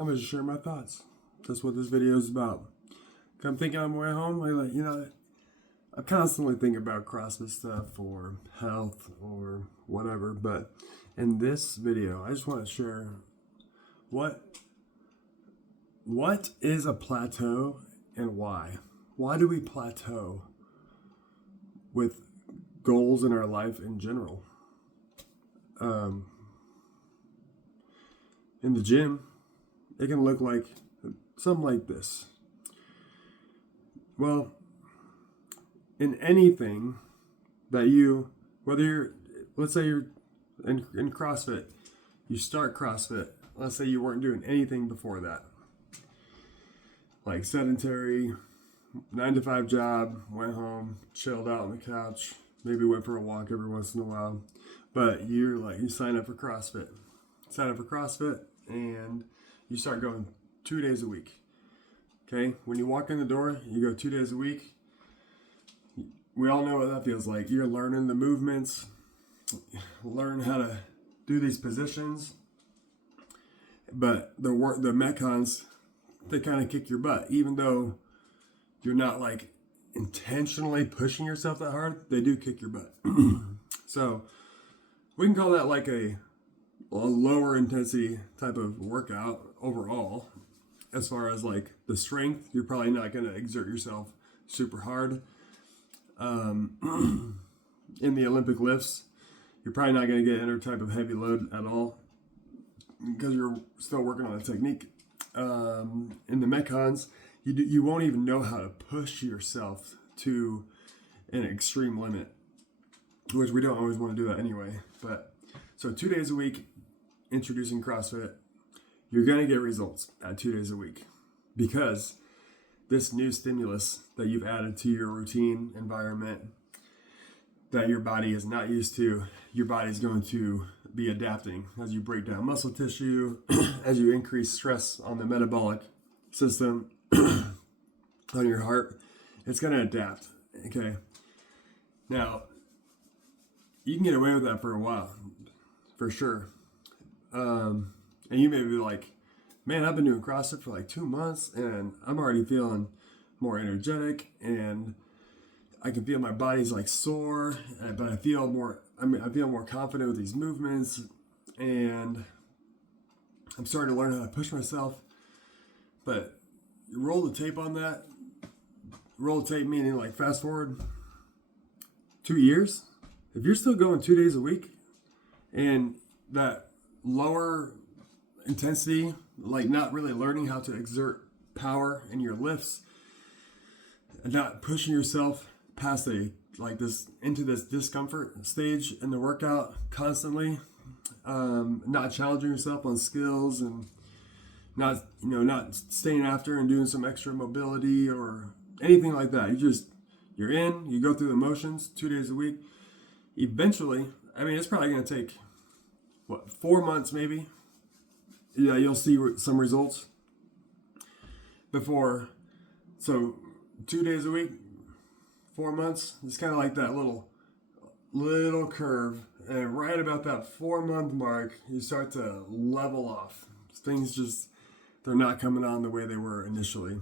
I'm gonna share my thoughts. That's what this video is about. I'm thinking on my way home, I'm constantly thinking about CrossFit stuff or health or whatever, but in this video, I just want to share what is a plateau and why. Why do we plateau with goals in our life in general? In the gym, it can look like something like this. Well, in anything that let's say you're in CrossFit, you start CrossFit, let's say you weren't doing anything before that. Like sedentary, 9-to-5 job, went home, chilled out on the couch, maybe went for a walk every once in a while. But you sign up for CrossFit. And you start going 2 days a week. Okay? When you walk in the door, you go 2 days a week. We all know what that feels like. You're learning the movements, learn how to do these positions. But the Metcons, they kind of kick your butt. Even though you're not like intentionally pushing yourself that hard, they do kick your butt. So we can call that like a lower intensity type of workout overall. As far as like the strength, you're probably not going to exert yourself super hard. In the Olympic lifts, you're probably not going to get any type of heavy load at all because you're still working on the technique. In the Metcons, you won't even know how to push yourself to an extreme limit, which we don't always want to do that anyway. But so 2 days a week, introducing CrossFit, you're going to get results at 2 days a week because this new stimulus that you've added to your routine environment that your body is not used to, your body's going to be adapting as you break down muscle tissue, as you increase stress on the metabolic system, on your heart. It's going to adapt. Okay. Now, you can get away with that for a while, for sure. And you may be like, man, I've been doing CrossFit for like 2 months and I'm already feeling more energetic and I can feel my body's like sore, but I feel more confident with these movements and I'm starting to learn how to push myself. But you roll the tape on that. Roll the tape meaning like fast forward 2 years. If you're still going 2 days a week and that lower intensity, like not really learning how to exert power in your lifts and not pushing yourself past into this discomfort stage in the workout constantly, not challenging yourself on skills and not staying after and doing some extra mobility or anything like that. You go through the motions 2 days a week. Eventually, it's probably going to take 4 months maybe. Yeah, you'll see some results before. So 2 days a week, 4 months. It's kind of like that little curve, and right about that 4-month mark, you start to level off. Things they're not coming on the way they were initially,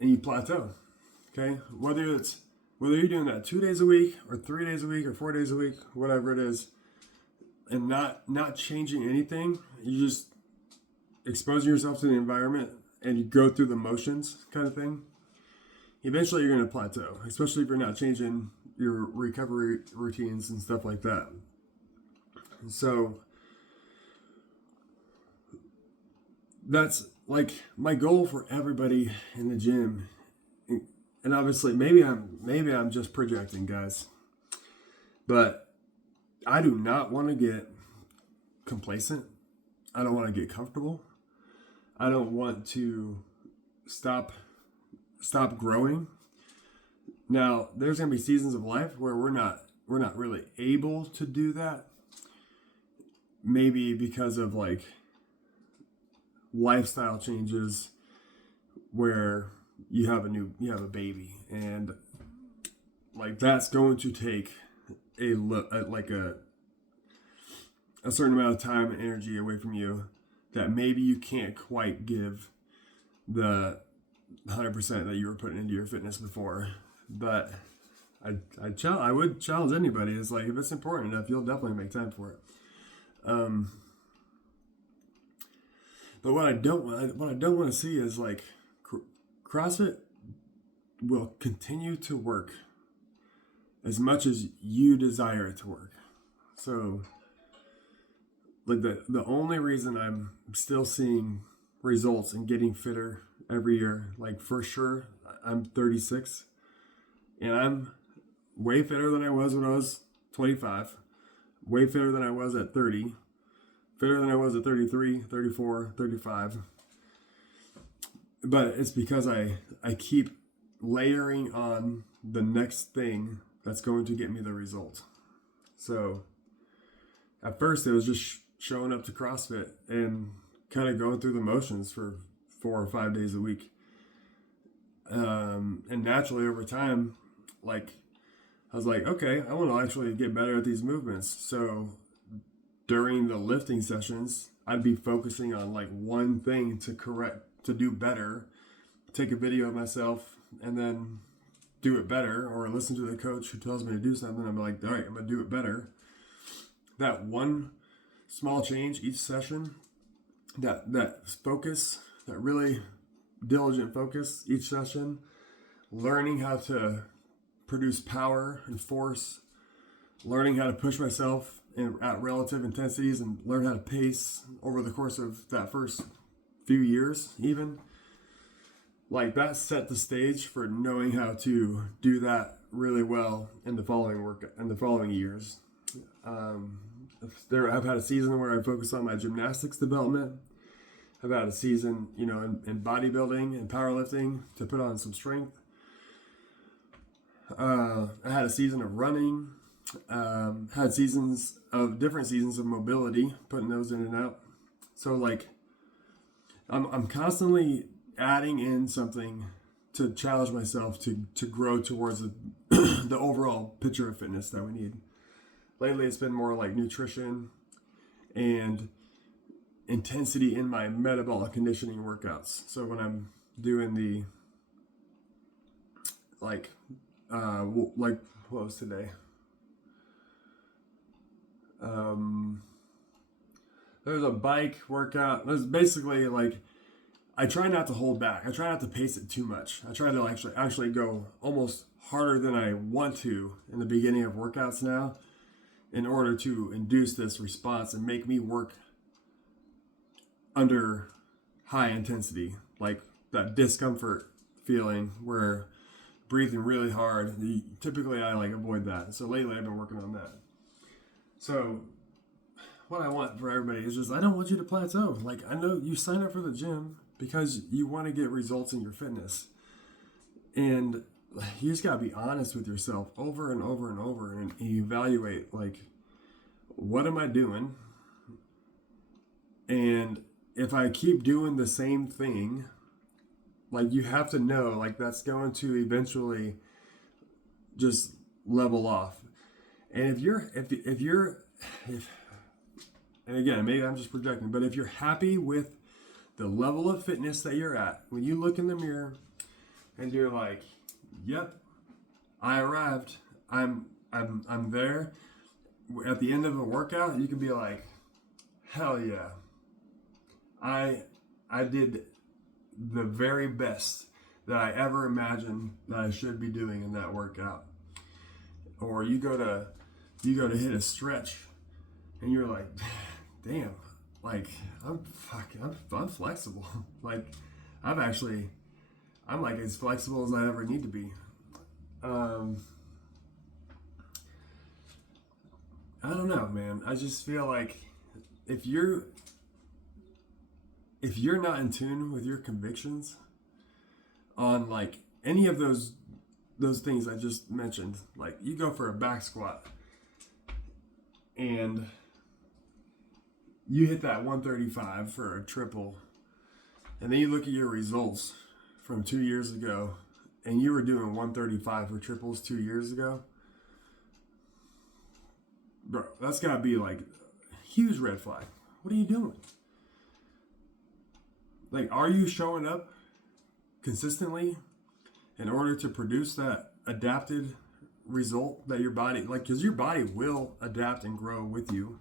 and you plateau. Okay, whether you're doing that 2 days a week or 3 days a week or 4 days a week, whatever it is, and not changing anything, you just exposing yourself to the environment and you go through the motions kind of thing, eventually you're going to plateau, especially if you're not changing your recovery routines and stuff like that. And so that's like my goal for everybody in the gym. And obviously maybe I'm just projecting, guys, but I do not want to get complacent. I don't want to get comfortable. I don't want to stop growing. Now, there's going to be seasons of life where we're not really able to do that. Maybe because of like lifestyle changes where you have a baby and like that's going to take a certain amount of time and energy away from you that maybe you can't quite give the 100% that you were putting into your fitness before. But I would challenge anybody. It's like, if it's important enough, you'll definitely make time for it. But what I don't want to see is like CrossFit will continue to work as much as you desire it to work. So like the only reason I'm still seeing results and getting fitter every year, like for sure, I'm 36 and I'm way fitter than I was when I was 25, way fitter than I was at 30, fitter than I was at 33, 34, 35. But it's because I keep layering on the next thing that's going to get me the result. So at first it was just showing up to CrossFit and kind of going through the motions for 4 or 5 days a week. And naturally over time, like I was like, okay, I want to actually get better at these movements. So during the lifting sessions, I'd be focusing on like one thing to do better, take a video of myself and then do it better, or listen to the coach who tells me to do something. I'm like, all right, I'm going to do it better. That one small change each session, that focus, that really diligent focus each session, learning how to produce power and force, learning how to push myself at relative intensities and learn how to pace over the course of that first few years even. Like that set the stage for knowing how to do that really well in the following years. I've had a season where I focus on my gymnastics development. I've had a season, in bodybuilding and powerlifting to put on some strength. I had a season of running. Had different seasons of mobility, putting those in and out. So like, I'm constantly adding in something to challenge myself to grow towards the overall picture of fitness that we need. Lately, it's been more like nutrition and intensity in my metabolic conditioning workouts. So when I'm doing the like what was today? There's a bike workout. It was basically like, I try not to hold back. I try not to pace it too much. I try to actually go almost harder than I want to in the beginning of workouts now, in order to induce this response and make me work under high intensity, like that discomfort feeling where breathing really hard. Typically I avoid that. So lately I've been working on that. So what I want for everybody is just, I don't want you to plateau. Like, I know you sign up for the gym because you want to get results in your fitness. And you just got to be honest with yourself over and over and over and evaluate, like, what am I doing? And if I keep doing the same thing, like, you have to know, like, that's going to eventually just level off. And and again, maybe I'm just projecting, but if you're happy with the level of fitness that you're at, when you look in the mirror and you're like, yep, I arrived, I'm there. At the end of a workout, you can be like, hell yeah, I did the very best that I ever imagined that I should be doing in that workout. Or you go to hit a stretch and you're like, damn, like I'm flexible. Like I'm like as flexible as I ever need to be. I don't know, man. I just feel like if you're not in tune with your convictions on like any of those things I just mentioned, like you go for a back squat and you hit that 135 for a triple, and then you look at your results from 2 years ago and you were doing 135 for triples 2 years ago, bro, that's gotta be like a huge red flag. What are you doing? Like, are you showing up consistently in order to produce that adapted result that your body, like, because your body will adapt and grow with you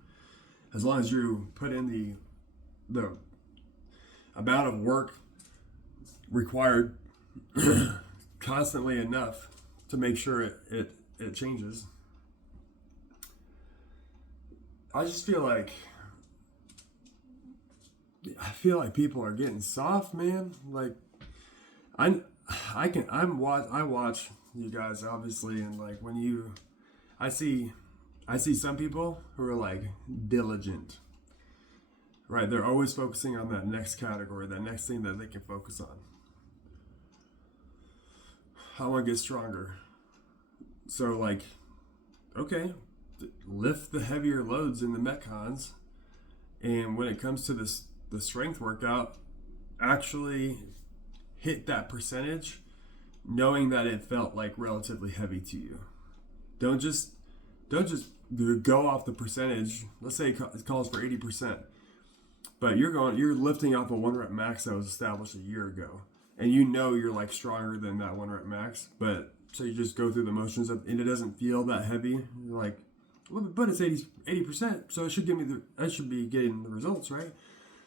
as long as you put in the amount of work required constantly enough to make sure it changes. I just feel like people are getting soft, man. Like I watch you guys obviously, and like I see some people who are like diligent, right? They're always focusing on that next category, that next thing that they can focus on. I want to get stronger. So like, okay, lift the heavier loads in the Metcons, and when it comes to the strength workout, actually hit that percentage, knowing that it felt like relatively heavy to you. Don't just go off the percentage. Let's say it calls for 80%, but you're lifting off a 1 rep max that was established a year ago, and you know you're like stronger than that 1 rep max, but so you just go through the motions and it doesn't feel that heavy. You're like, well, but it's 80%, so it should give me I should be getting the results, right?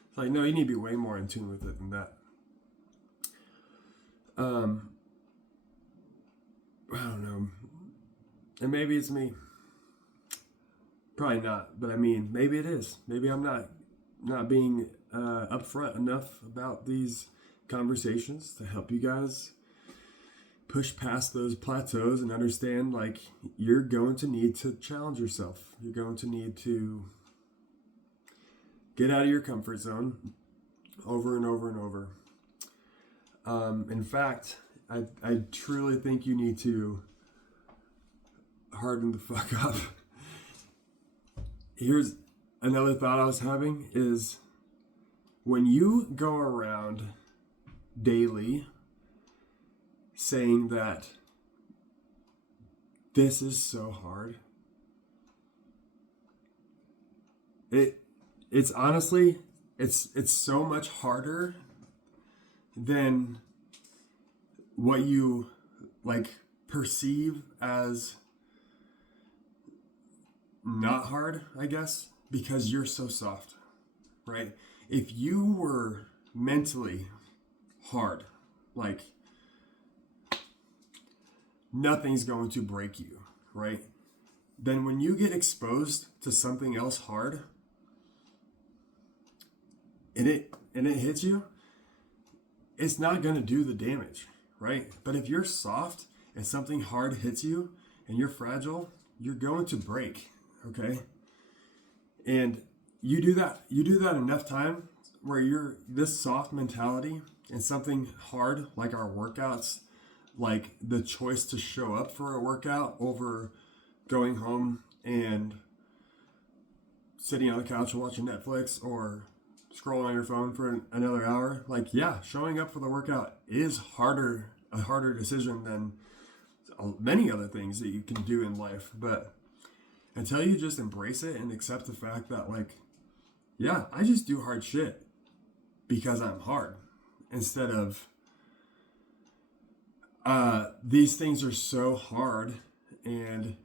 It's like, no, you need to be way more in tune with it than that. I don't know. And maybe it's me. Probably not, but I mean, maybe it is. Maybe I'm not being upfront enough about these conversations to help you guys push past those plateaus and understand, like, you're going to need to challenge yourself. You're going to need to get out of your comfort zone over and over and over. In fact, I truly think you need to harden the fuck up. Here's another thought I was having is when you go around daily saying that this is so hard, it's honestly, it's so much harder than what you like perceive as not hard, I guess, because you're so soft, right? If you were mentally hard, like nothing's going to break you, right? Then when you get exposed to something else hard and it hits you, it's not going to do the damage, right? But if you're soft and something hard hits you and you're fragile, you're going to break, okay? And you do that enough time where you're this soft mentality and something hard like our workouts, like the choice to show up for a workout over going home and sitting on the couch and watching Netflix or scrolling on your phone for another hour. Like, yeah, showing up for the workout is a harder decision than many other things that you can do in life. But until you just embrace it and accept the fact that, like, yeah, I just do hard shit because I'm hard, instead of these things are so hard and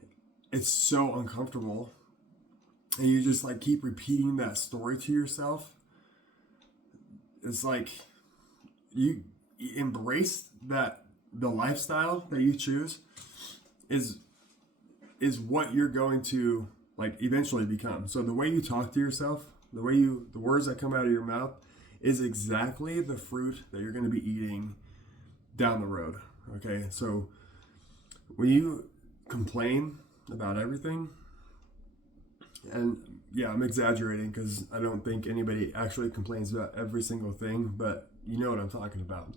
it's so uncomfortable, and you just like keep repeating that story to yourself. It's like you embrace that the lifestyle that you choose is what you're going to like eventually become. So the way you talk to yourself, the words that come out of your mouth is exactly the fruit that you're going to be eating down the road. Okay, so when you complain about everything, and yeah, I'm exaggerating because I don't think anybody actually complains about every single thing, but you know what I'm talking about.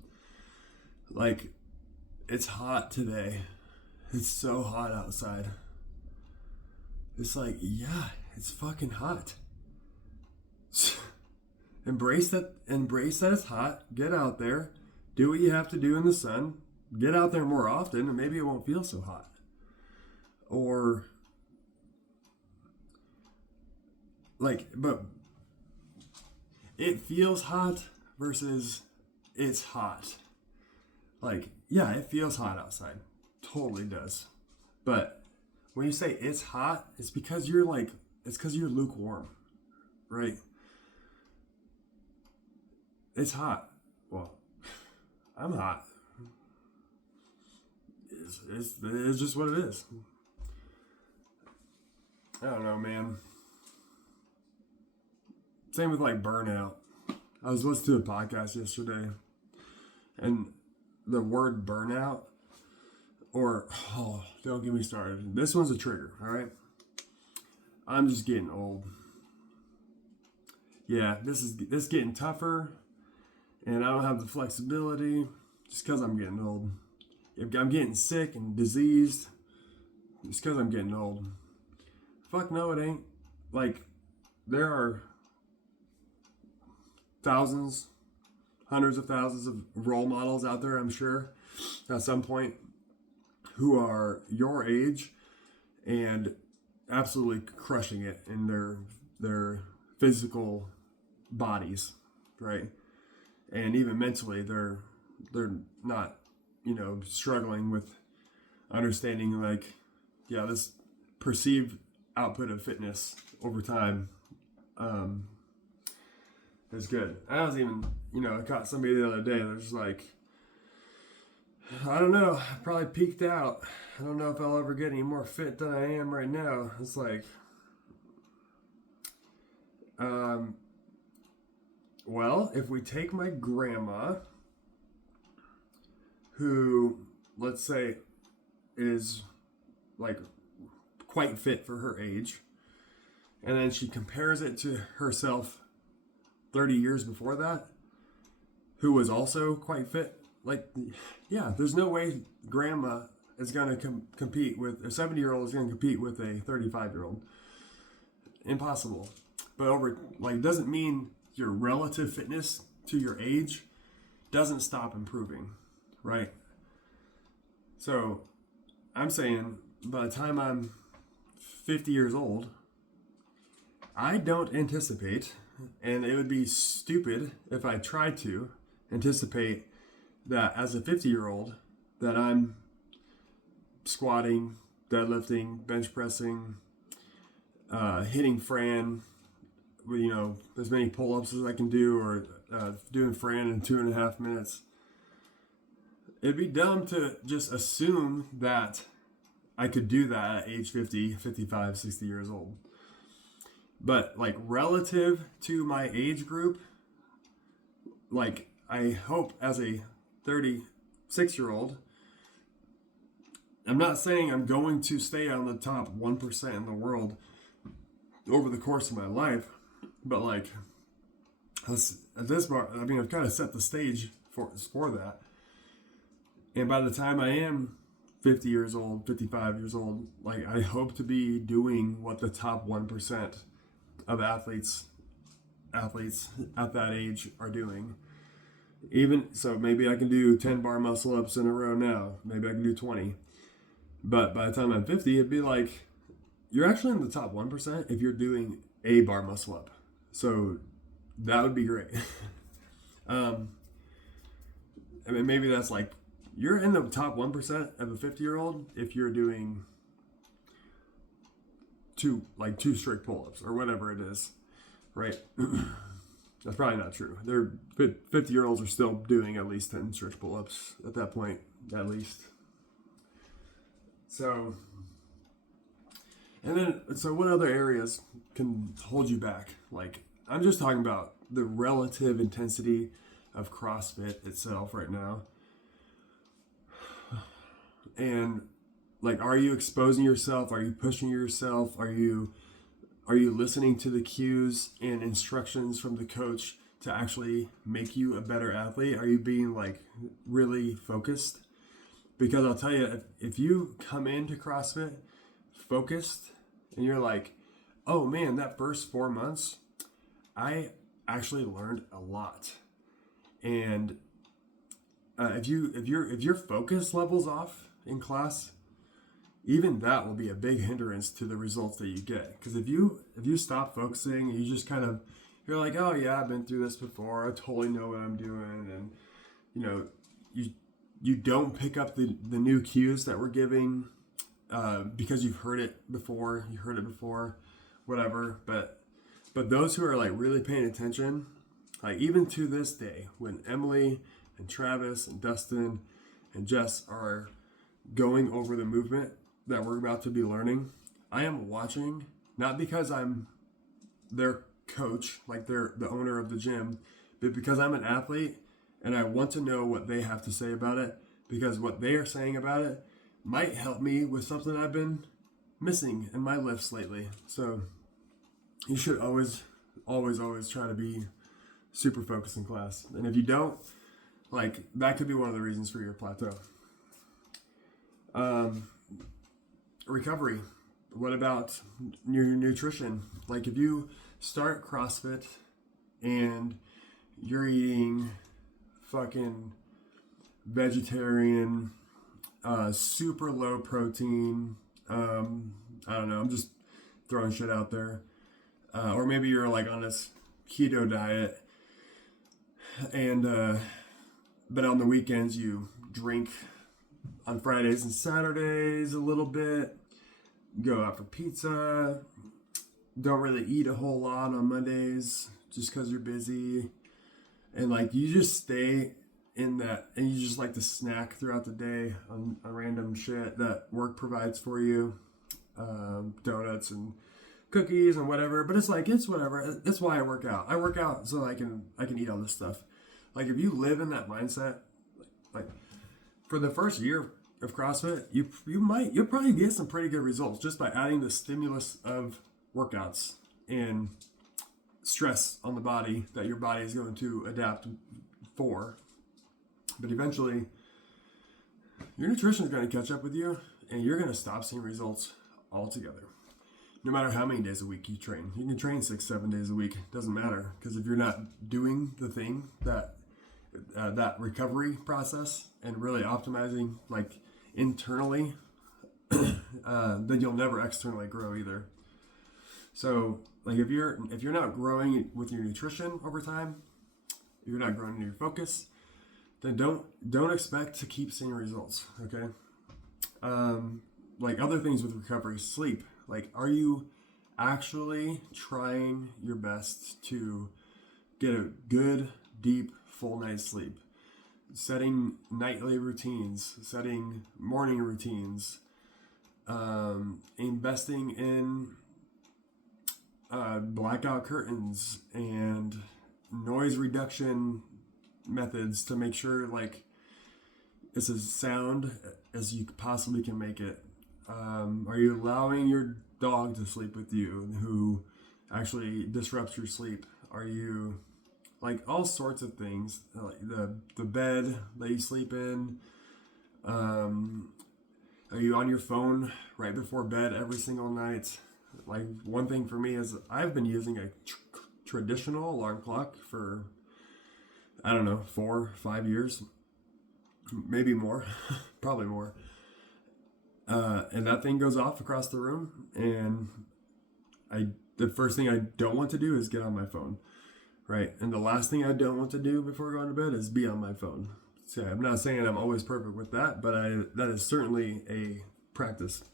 Like, it's hot today. It's so hot outside. It's like, yeah, it's fucking hot. Embrace that it's hot. Get out there. Do what you have to do in the sun. Get out there more often and maybe it won't feel so hot. Or like, but it feels hot versus it's hot. Like, yeah, it feels hot outside. Totally does. But when you say it's hot, it's because you're lukewarm, right? It's hot. Well, I'm hot. It's just what it is. I don't know, man. Same with like burnout. I was listening to a podcast yesterday, and the word burnout, don't get me started. This one's a trigger, all right? I'm just getting old. Yeah, this is getting tougher, and I don't have the flexibility just because I'm getting old. If I'm getting sick and diseased, it's because I'm getting old. Fuck no, it ain't. Like, there are thousands, hundreds of thousands of role models out there, I'm sure, at some point, who are your age and absolutely crushing it in their physical bodies, right? And even mentally, they're not, struggling with understanding this perceived output of fitness over time is good. I was even, I caught somebody the other day. They're just like, I don't know, I probably peaked out. I don't know if I'll ever get any more fit than I am right now. It's like, well, if we take my grandma, who, let's say, is like quite fit for her age, and then she compares it to herself 30 years before that, who was also quite fit, there's no way grandma is going to compete with, a 70-year-old is going to compete with a 35-year-old. Impossible. But doesn't mean your relative fitness to your age doesn't stop improving, right? So I'm saying by the time I'm 50 years old, I don't anticipate, and it would be stupid if I tried to anticipate that as a 50-year-old that I'm squatting, deadlifting, bench pressing, hitting Fran, as many pull-ups as I can do, or doing Fran in 2.5 minutes. It'd be dumb to just assume that I could do that at age 50, 55, 60 years old. But relative to my age group, I hope as a 36-year-old, I'm not saying I'm going to stay on the top 1% in the world over the course of my life, but at this part, I've kind of set the stage for that. And by the time I am 50 years old, 55 years old, I hope to be doing what the top 1% of athletes at that age are doing. Even so, maybe I can do 10 bar muscle ups in a row now. Maybe I can do 20. But by the time I'm 50, it'd be you're actually in the top 1% if you're doing a bar muscle up. So that would be great. Maybe that's you're in the top 1% of a 50-year-old if you're doing two strict pull-ups or whatever it is, right? That's probably not true. 50-year-olds are still doing at least 10 strict pull-ups at that point, at least. So what other areas can hold you back? I'm just talking about the relative intensity of CrossFit itself right now. And are you exposing yourself? Are you pushing yourself? Are you listening to the cues and instructions from the coach to actually make you a better athlete? Are you being really focused? Because I'll tell you, if you come into CrossFit focused and you're oh man, that first 4 months, I actually learned a lot. And if your focus level's off in class, even that will be a big hindrance to the results that you get. Because if you stop focusing and you just kind of you're like, oh yeah, I've been through this before. I totally know what I'm doing, and you know, you don't pick up the new cues that we're giving because you've heard it before. You heard it before, whatever. But those who are like really paying attention, like even to this day, when Emily and Travis and Dustin and Jess are going over the movement that we're about to be learning, I am watching, not because I'm their coach, like they're the owner of the gym, but because I'm an athlete and I want to know what they have to say about it, because what they are saying about it might help me with something I've been missing in my lifts lately. So you should always try to be super focused in class. And if you don't, like, that could be one of the reasons for your plateau. Recovery. What about your nutrition? Like, if you start CrossFit and you're eating fucking vegetarian, super low protein, I don't know, I'm just throwing shit out there. Or maybe you're like on this keto diet and but on the weekends you drink on Fridays and Saturdays a little bit, go out for pizza, don't really eat a whole lot on Mondays just because you're busy, and like you just stay in that, and you just like to snack throughout the day on random shit that work provides for you, donuts and cookies and whatever. But it's like, it's whatever. That's why I work out. I work out so I can eat all this stuff. Like if you live in that mindset, like for the first year of CrossFit, you'll probably get some pretty good results just by adding the stimulus of workouts and stress on the body that your body is going to adapt for. But eventually, your nutrition is going to catch up with you, and you're going to stop seeing results altogether. No matter how many days a week you train. You can train 6-7 days a week. It doesn't matter, because if you're not doing the thing that recovery process and really optimizing like internally, then you'll never externally grow either. So like if you're not growing with your nutrition over time, if you're not growing in your focus, then don't expect to keep seeing results. Okay. Like other things with recovery, sleep. Like, are you actually trying your best to get a good, deep, full night's sleep? Setting nightly routines, setting morning routines, investing in blackout curtains and noise reduction methods to make sure like it's as sound as you possibly can make it. Are you allowing your dog to sleep with you who actually disrupts your sleep? Are you like all sorts of things, like the bed that you sleep in? Are you on your phone right before bed every single night? Like one thing for me is I've been using a traditional alarm clock for, I don't know, 4 or 5 years, maybe more, probably more. And that thing goes off across the room, and the first thing I don't want to do is get on my phone, right? And the last thing I don't want to do before going to bed is be on my phone. So I'm not saying I'm always perfect with that, but that is certainly a practice,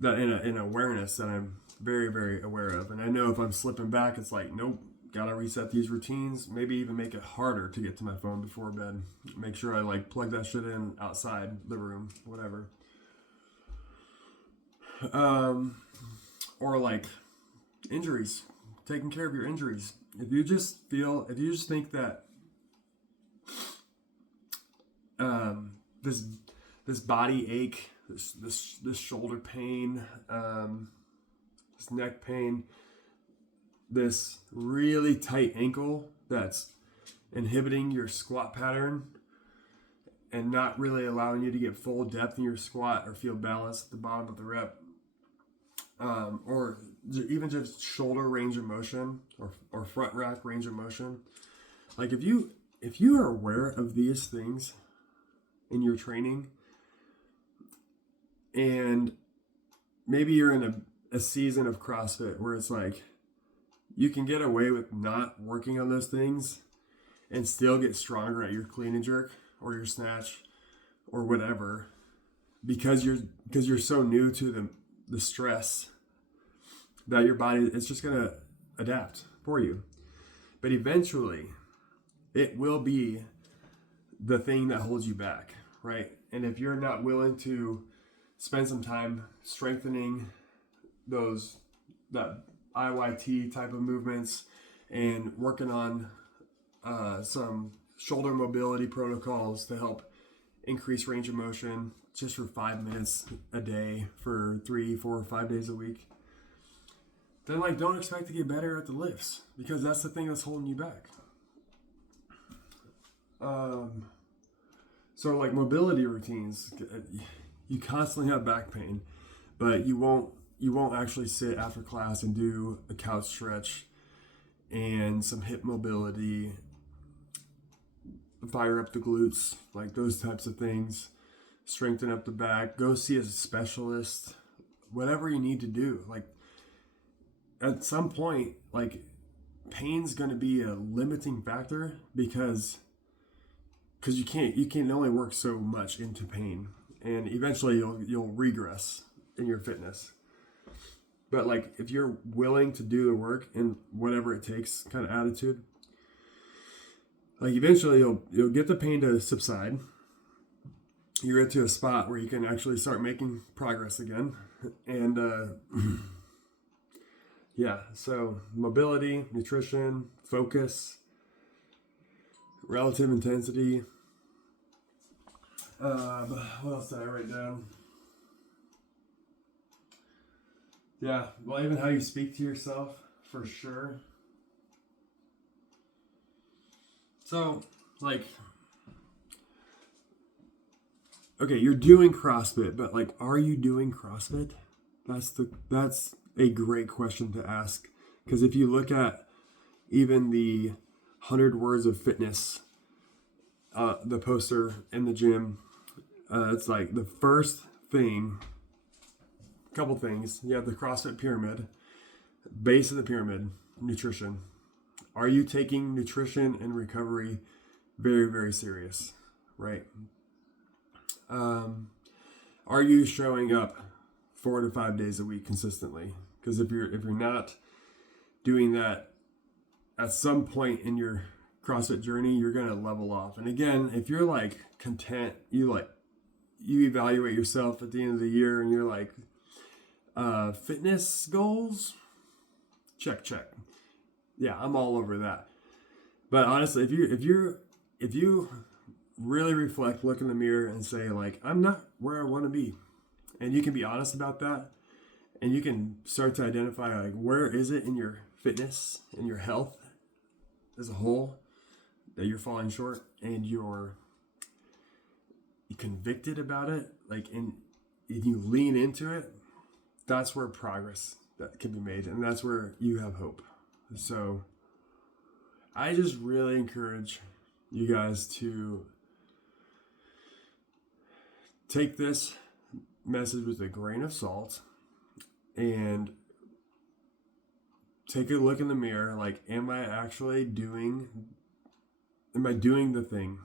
that in awareness that I'm very, very aware of. And I know if I'm slipping back, it's like, nope, gotta reset these routines, maybe even make it harder to get to my phone before bed. Make sure I like plug that shit in outside the room, whatever. Or like injuries, taking care of your injuries. If you just think that this body ache, this shoulder pain, this neck pain, this really tight ankle that's inhibiting your squat pattern and not really allowing you to get full depth in your squat or feel balance at the bottom of the rep, or even just shoulder range of motion or front rack range of motion. Like if you are aware of these things in your training, and maybe you're in a season of CrossFit where it's like you can get away with not working on those things and still get stronger at your clean and jerk or your snatch or whatever, because you're so new to the stress that your body, it's just going to adapt for you. But eventually it will be the thing that holds you back, right? And if you're not willing to spend some time strengthening that IYT type of movements and working on some shoulder mobility protocols to help increase range of motion just for 5 minutes a day for 3, 4, 5 days a week, then like don't expect to get better at the lifts, because that's the thing that's holding you back. So like mobility routines, you constantly have back pain, but you won't actually sit after class and do a couch stretch and some hip mobility, fire up the glutes, like those types of things, strengthen up the back, go see a specialist, whatever you need to do. Like at some point, like pain's going to be a limiting factor because you can only work so much into pain, and eventually you'll regress in your fitness. But like if you're willing to do the work and whatever it takes kind of attitude, like eventually you'll get the pain to subside. You get to a spot where you can actually start making progress again. And yeah, so mobility, nutrition, focus, relative intensity. What else did I write down? Yeah, well, even how you speak to yourself, for sure. So, like, okay, you're doing CrossFit, but like, are you doing CrossFit? That's a great question to ask, because if you look at even the 100 Words of Fitness, the poster in the gym, it's like the first thing, couple things. You have the CrossFit pyramid, base of the pyramid, nutrition. Are you taking nutrition and recovery very, very serious, right? Are you showing up 4 to 5 days a week consistently? Because if you're not doing that, at some point in your CrossFit journey, you're gonna level off. And again, if you're like content, you evaluate yourself at the end of the year, and you're like, fitness goals, check. Yeah, I'm all over that. But honestly, if you really reflect, look in the mirror and say like, I'm not where I want to be, and you can be honest about that, and you can start to identify like, where is it in your fitness and your health as a whole that you're falling short, and you're convicted about it, like, and if you lean into it, that's where progress that can be made, and that's where you have hope. So I just really encourage you guys to take this message with a grain of salt and take a look in the mirror, like, am I doing the thing,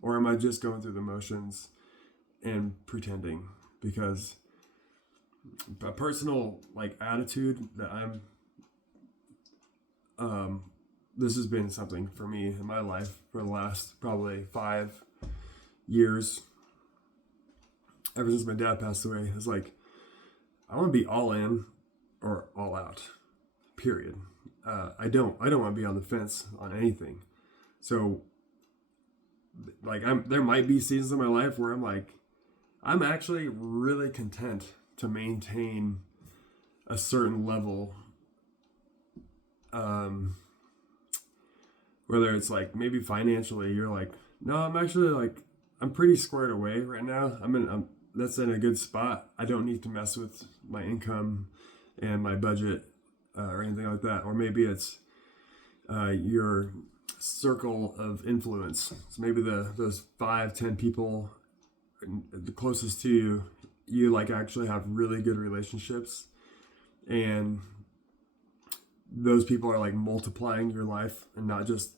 or am I just going through the motions and pretending? Because a personal like attitude that this has been something for me in my life for the last probably 5 years, ever since my dad passed away. It's like, I want to be all in or all out, period. I don't want to be on the fence on anything. So like, there might be seasons in my life where I'm like, I'm actually really content to maintain a certain level, whether it's like maybe financially, you're like, no, I'm actually like, I'm pretty squared away right now. That's in a good spot. I don't need to mess with my income and my budget or anything like that. Or maybe it's your circle of influence. So maybe those 5-10 people the closest to you like actually have really good relationships, and those people are like multiplying your life and not just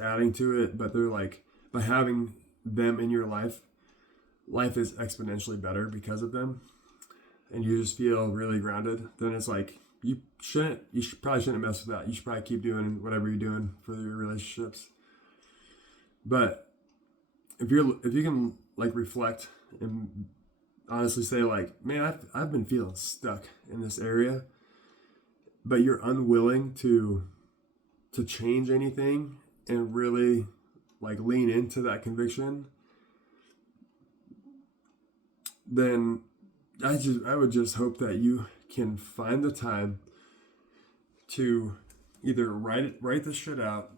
adding to it, but they're like, by having them in your life is exponentially better because of them, and you just feel really grounded. Then it's like probably shouldn't mess with that. You should probably keep doing whatever you're doing for your relationships. But if you can like reflect and honestly say like, man, I've been feeling stuck in this area, but you're unwilling to change anything and really like lean into that conviction, then I would just hope that you can find the time to either write this shit out,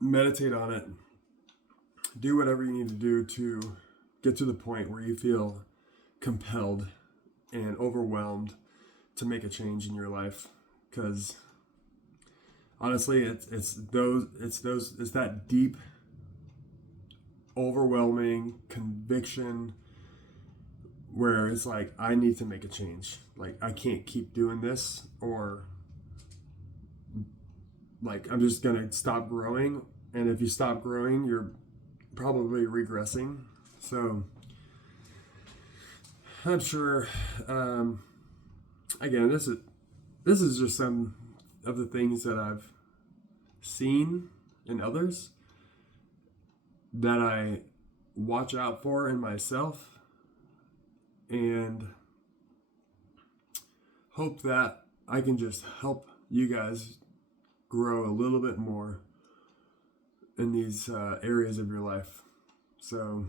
meditate on it, do whatever you need to do to get to the point where you feel compelled and overwhelmed to make a change in your life. Because honestly, it's that deep, overwhelming conviction where it's like, I need to make a change. Like, I can't keep doing this, or like, I'm just gonna stop growing. And if you stop growing, you're probably regressing. So I'm sure, again, this is just some of the things that I've seen in others that I watch out for in myself, and hope that I can just help you guys grow a little bit more in these areas of your life. So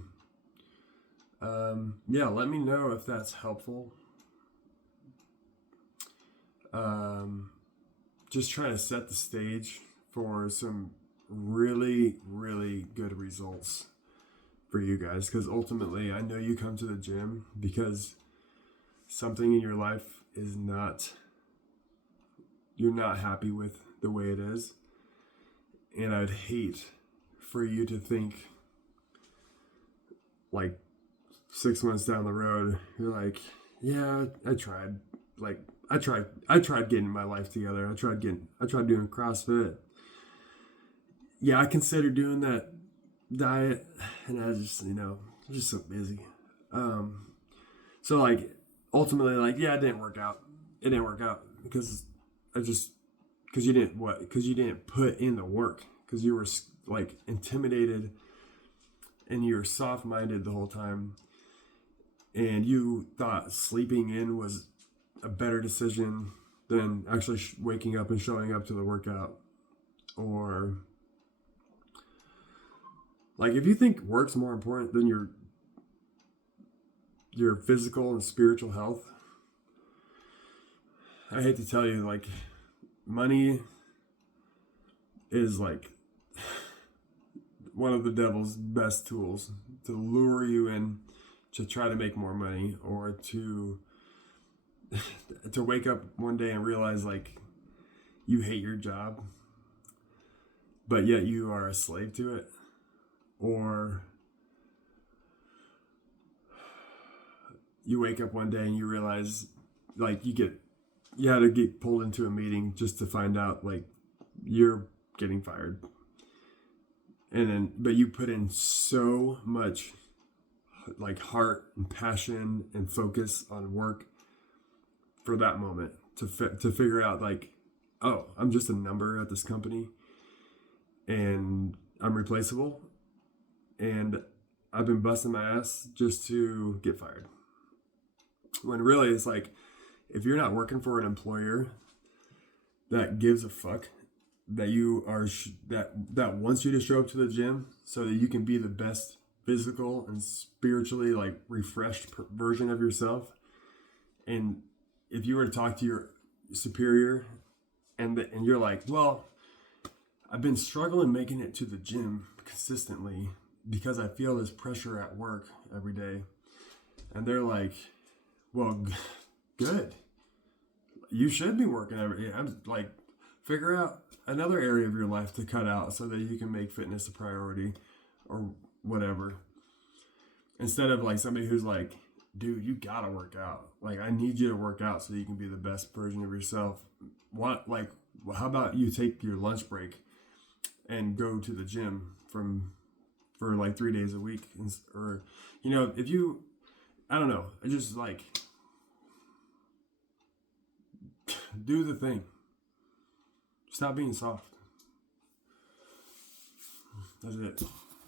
yeah, let me know if that's helpful. Just trying to set the stage for some really, really good results for you guys, because ultimately I know you come to the gym because something in your life you're not happy with the way it is, and I'd hate for you to think like 6 months down the road you're like, yeah, I tried getting my life together. I tried doing CrossFit. Yeah, I considered doing that diet, and I just, I'm just so busy. So like, ultimately, like, yeah, it didn't work out. It didn't work out because you didn't put in the work, because you were like intimidated and you were soft-minded the whole time, and you thought sleeping in was a better decision than actually waking up and showing up to the workout. Or like, if you think work's more important than your physical and spiritual health, I hate to tell you, like, money is like one of the devil's best tools to lure you in to try to make more money, or to wake up one day and realize like you hate your job, but yet you are a slave to it. Or you wake up one day and you realize like you had to get pulled into a meeting just to find out like you're getting fired. But you put in so much like heart and passion and focus on work for that moment to figure out like, oh, I'm just a number at this company and I'm replaceable, and I've been busting my ass just to get fired. When really it's like, if you're not working for an employer that gives a fuck, that you are that wants you to show up to the gym so that you can be the best physical and spiritually like refreshed version of yourself, and if you were to talk to your superior and you're like, well, I've been struggling making it to the gym consistently because I feel this pressure at work every day, and they're like, well, good, you should be working every day. I'm like, figure out another area of your life to cut out so that you can make fitness a priority or whatever, instead of like somebody who's like, dude, you gotta work out. Like, I need you to work out so you can be the best version of yourself. How about you take your lunch break and go to the gym for like 3 days a week, or if you, I don't know, I just like do the thing. Stop being soft. That's it.